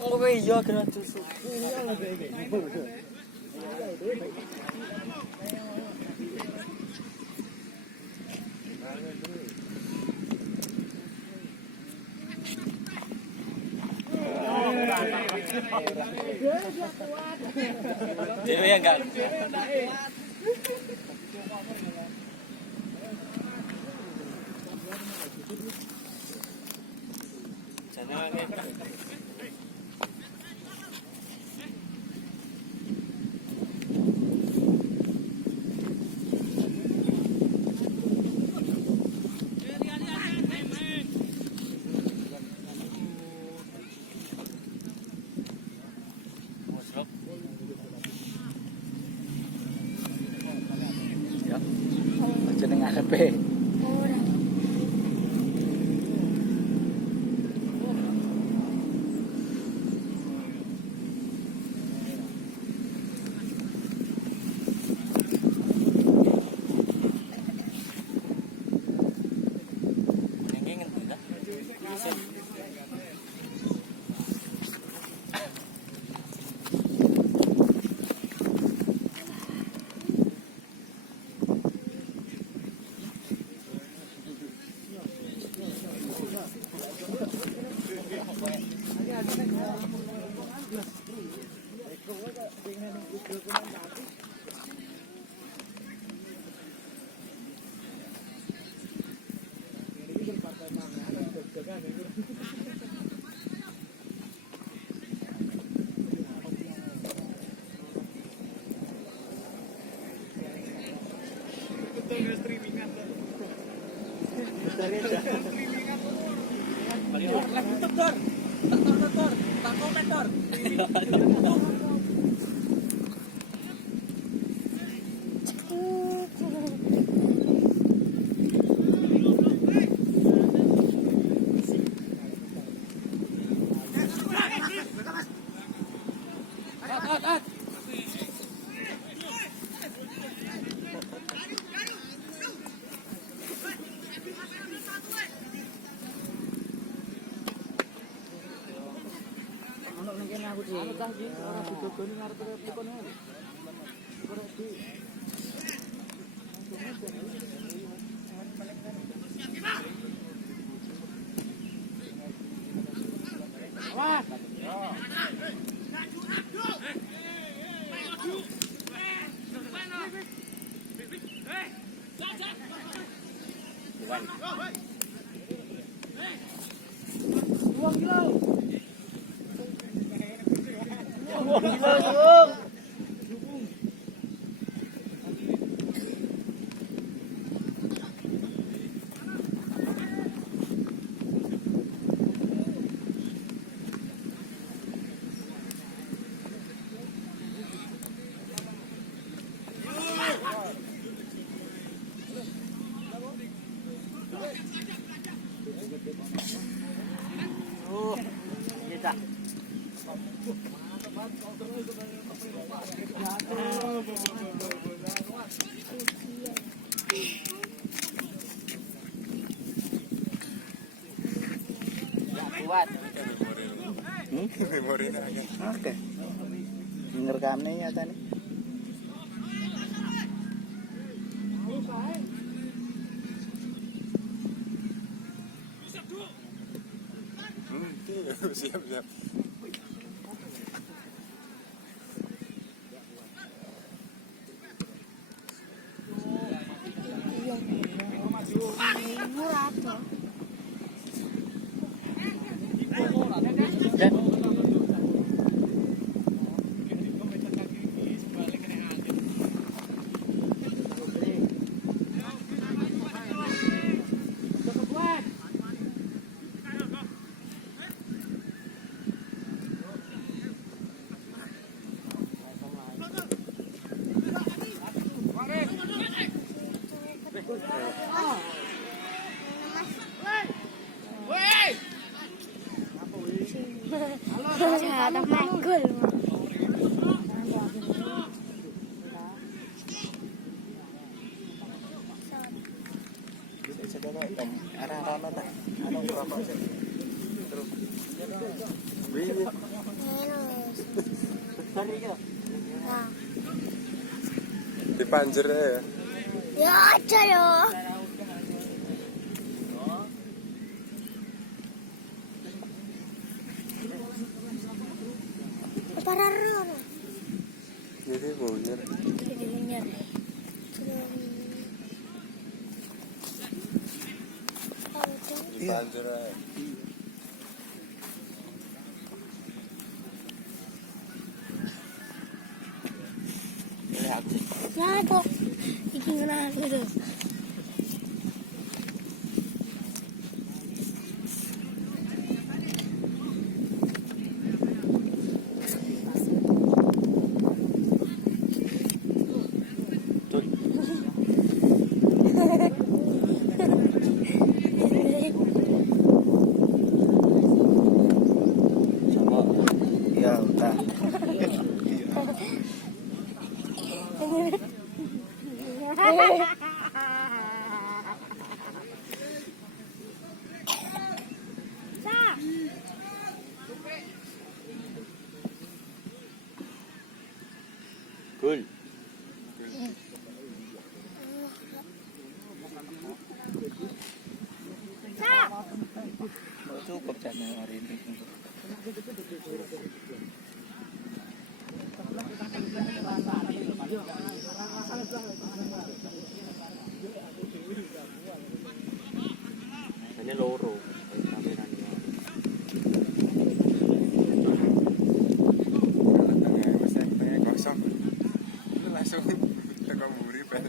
Oh iya kena tusuk. Dewe yang enggak. Jeneng arepe. Kuat. Oke. Ngerekamnya ya tadi. Siap. Ada manggul. Arah-arah tak? Ano berapa sih? Terus. Beli. Sorry ya. Di panjer ya. Ya ada loh. Pararor. Jadi bunyer. Jadi bunyer. Di panjer ya. Lihat sih. Ya kok. Iki ngena gitu. Ya udah. Cool. Cukup catnya hari ini. Hanya loro. Tengah kosong. Itu langsung teko muri ben.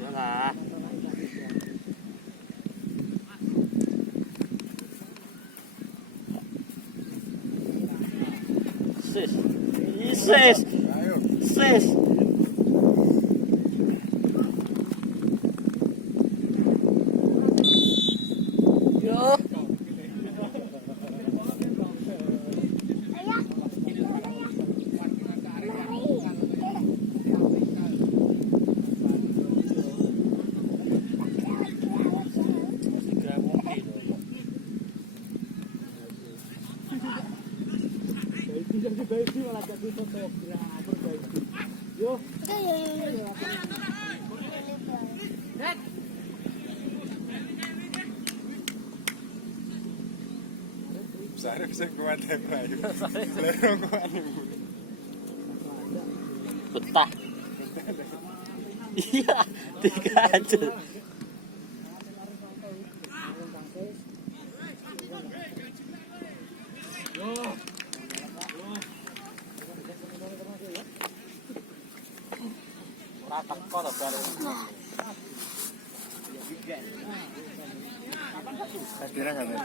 Yalah. Sis. Sis. Ayo. Sis. Yo. Sare bisa kuat ya, Pak. Lero kuat. Betah. Iya, 3 aja. Ora teko to bare. Kas pira sampe?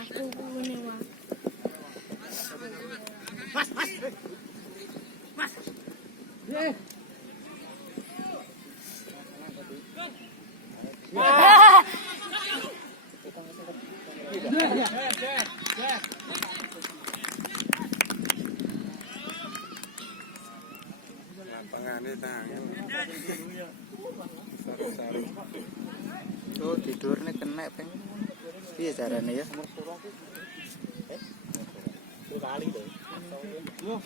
Aku punya uang. Lapangane tangan. Saru-saru. Oh, tidurnya kena pengen. Piye carane ya? Oh,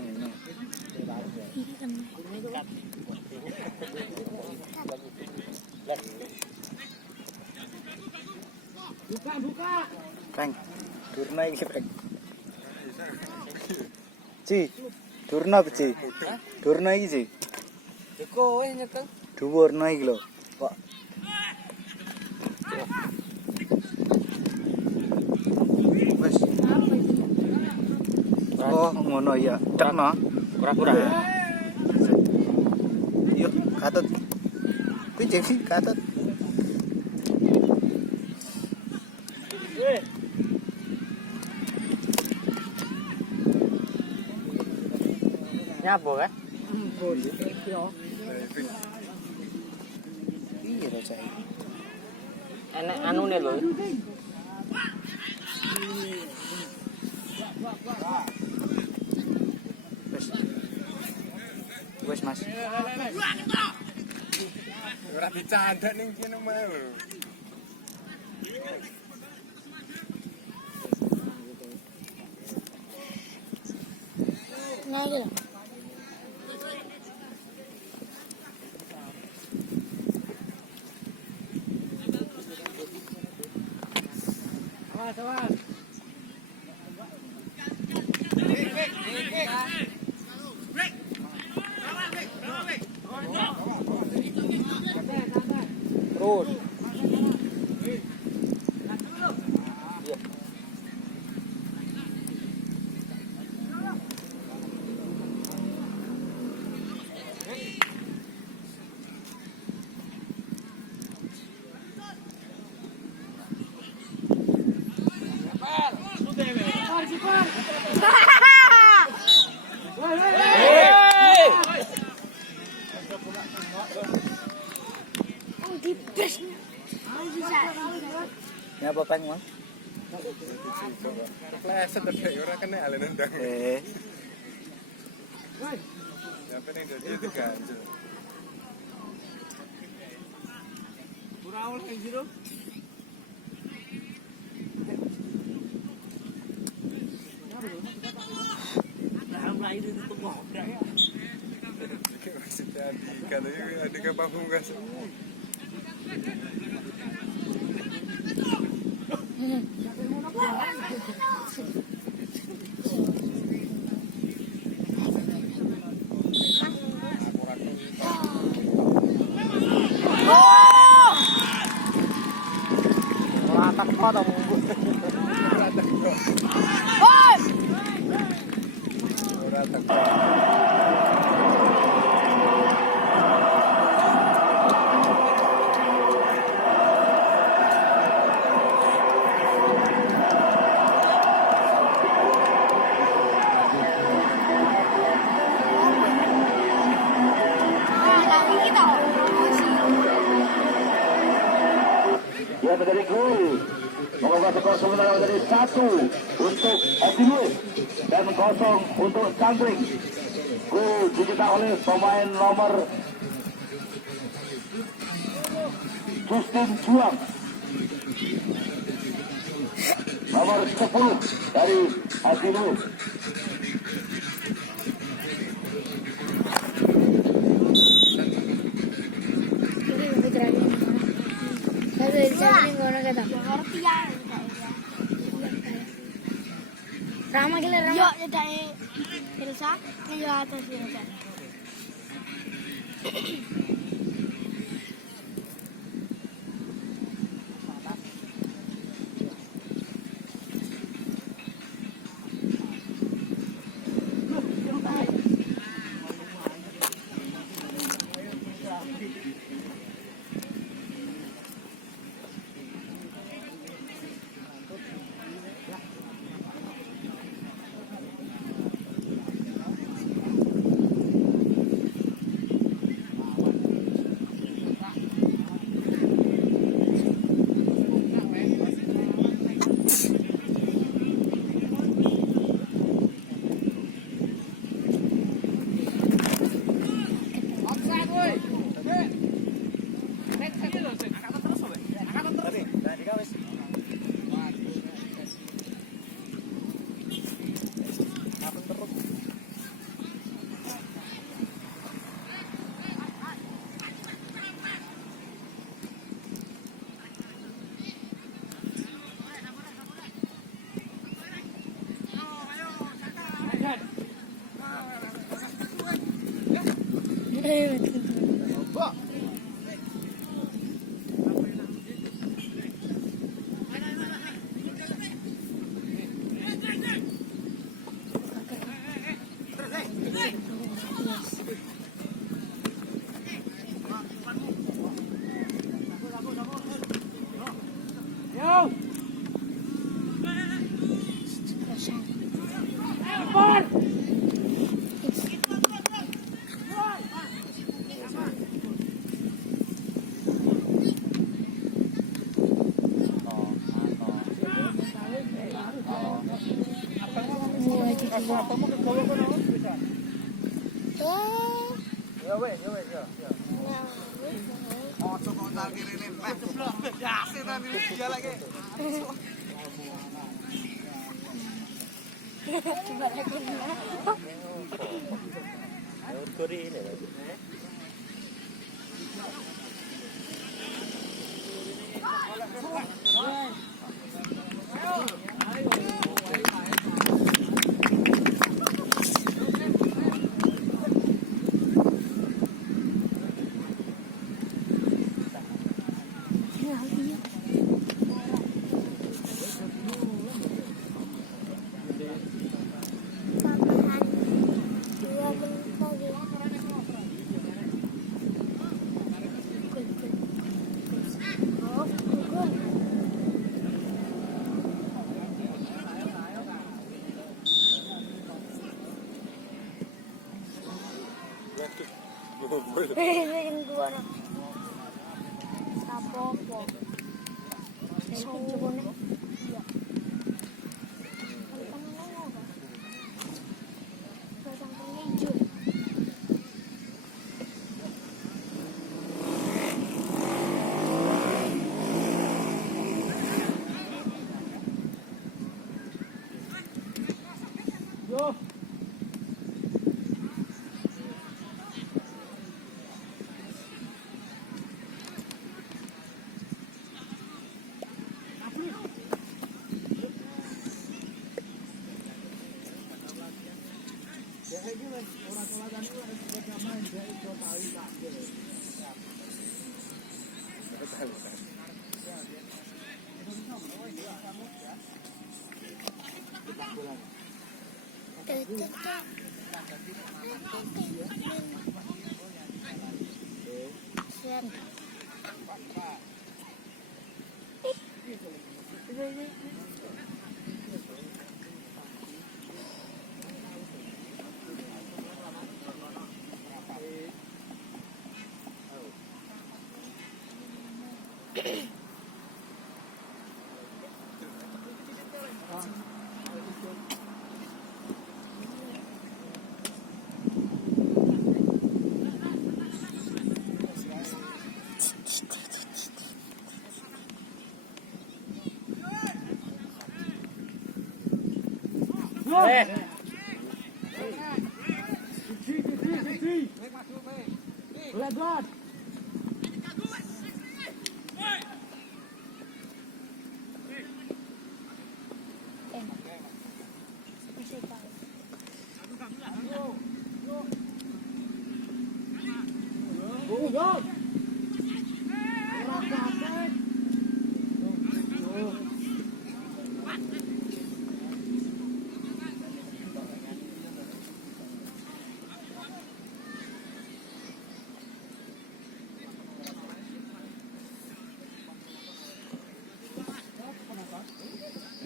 ini. Buka. Prank. Durna iki, Prank. Ci. Durna apa, Ci? Durna iki, Ci. Kowe nyekel. Dhuwur na iki lho. Kok wis. Oh, ngono ya. Tekno. Kura-kura. Yuk. Katut. Kuwi jadi katut. Nyapo kan? Iya to cai. Enak anu nih lho. Wes Mas. Ora dicandak ning kene mau. Nah gitu. Terus. Ya apa peng, Mas? Kepleset tapi ora kena ale nendang. Sampai ning dadi diganjel. Katanya ada ke pamungkas. Ora teko to munggu. Ora teko. Ya menjadi gol mengubah skor sementara menjadi 1 untuk Abdul dan 0 untuk Chandring. Gol dicetak oleh pemain nomor Justin Juang, nomor 10 dari Abdul. Rama gila Rama. Yo, jadi Elsa, ini juga atas Elsa. Ya wes, ya wes, ya. Oh, coba ntar kirimin. Ya, setan ini dia lagi. Coba lagi. Kuri ini. Bikin dua orang. Sapopo. Coba nih. Iya. Kan mana apa? Pasang hijau.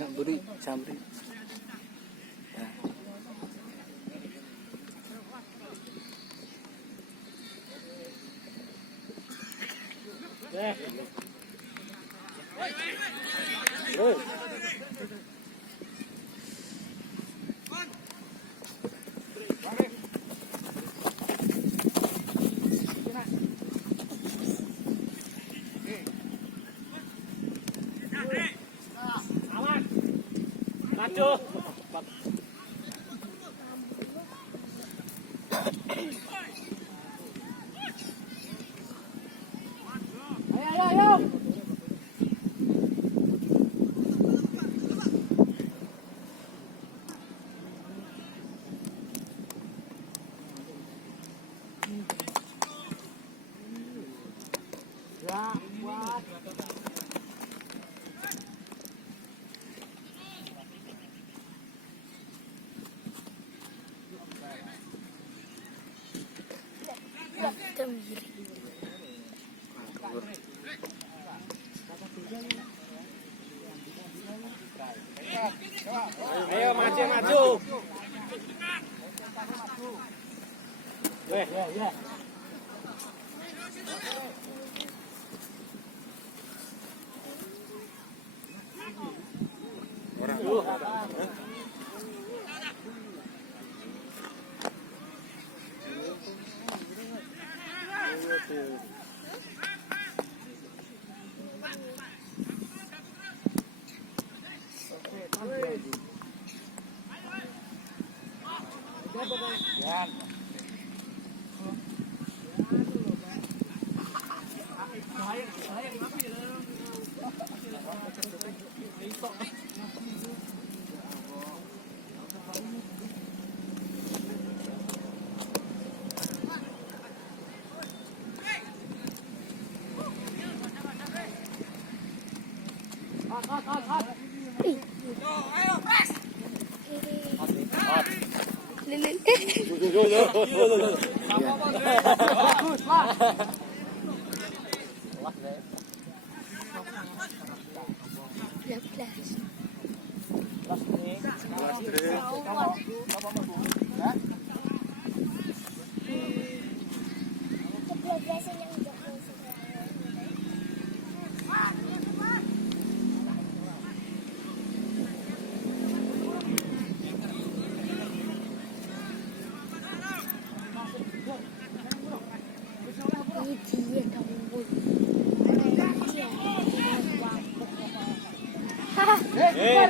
Nak beri samri. Maju. Ayo maju maju. Ya.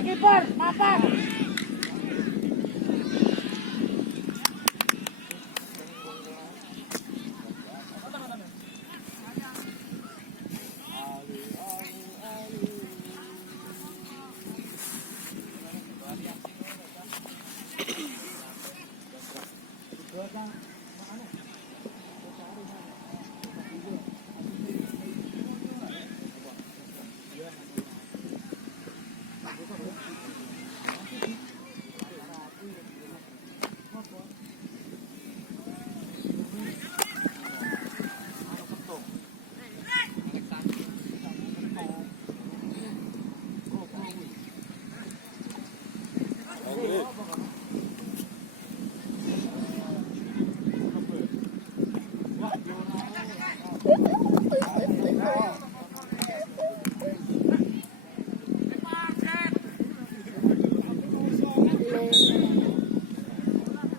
Kiper, mapan.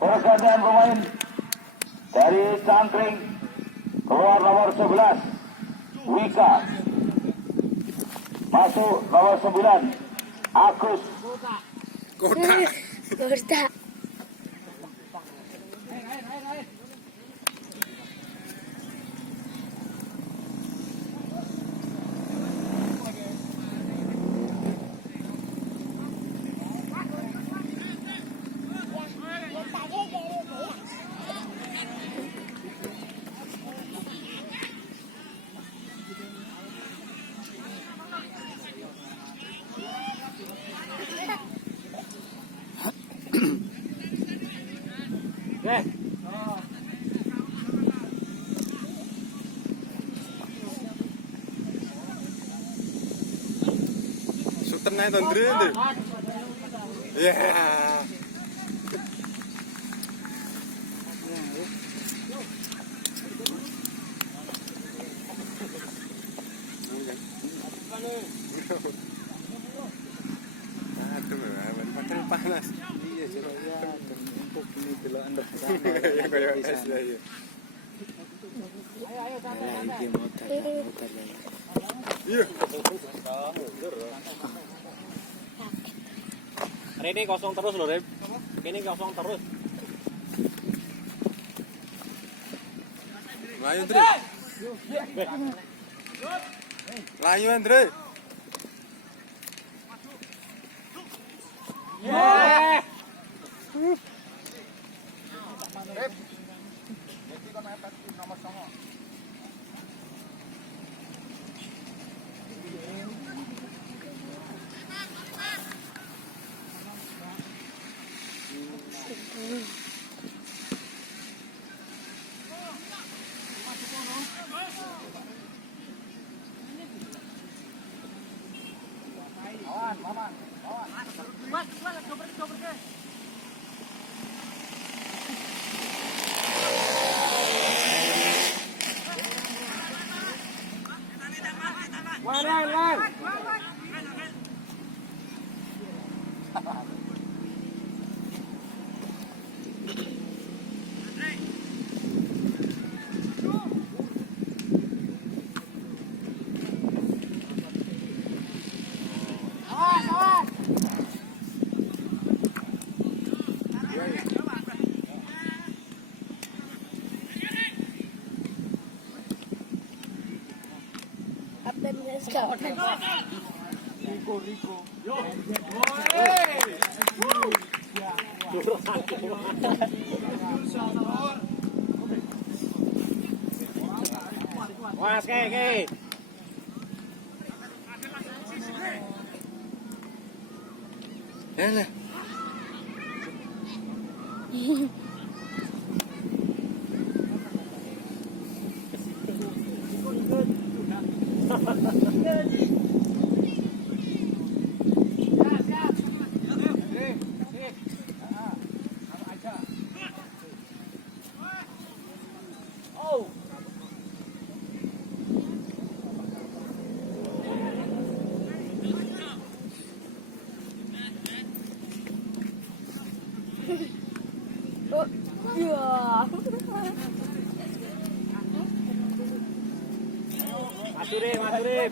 Pergantian pemain dari Cangkring keluar nomor 11 Wika, masuk nomor 9 Agus. Kotak. Shooter naik tondre itu. Ya. Aduh, memang panas. Iya, coba ya untuk ini delokan ke sana. Ya kayak es ya. Iki motor ya. Iya. Hari ini kosong terus loh, Rep. Ini kosong terus. Layu Andre. Layu Andre. Apa yang sekarang? Was, ke. Yalah. Oh, iya. Masuk.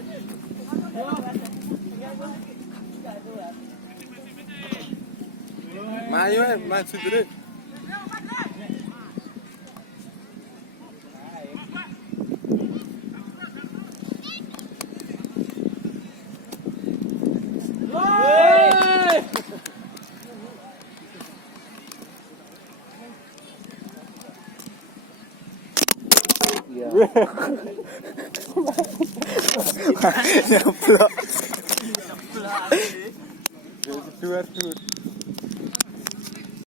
Mayo maju dulu. Nyeblok. Dua.